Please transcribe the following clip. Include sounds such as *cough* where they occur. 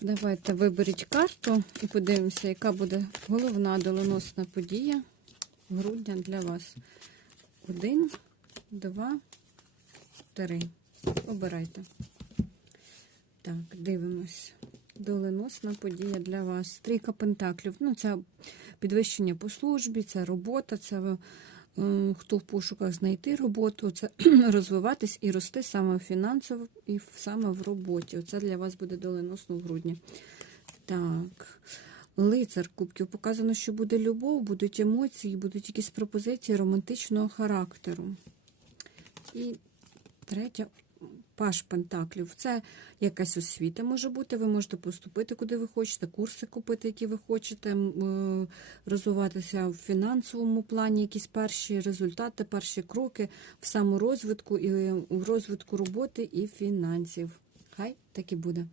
Давайте виберіть карту і подивимося, яка буде головна доленосна подія грудня для вас. Один, два, три. Обирайте. Так, дивимось. Доленосна подія для вас. Трійка пентаклів. Ну, це підвищення по службі, це робота, це хто в пошуках знайти роботу, це *clears throat* розвиватись і рости саме фінансово і саме в роботі. Оце для вас буде доленосно в грудні. Так. Лицар кубків показано, що буде любов, будуть емоції, будуть якісь пропозиції романтичного характеру. І третя паш пентаклів. Це якась освіта може бути. Ви можете поступити, куди ви хочете, курси купити, які ви хочете, е, розвиватися в фінансовому плані, якісь перші результати, перші кроки в саморозвитку і в розвитку роботи і фінансів. Хай так і буде.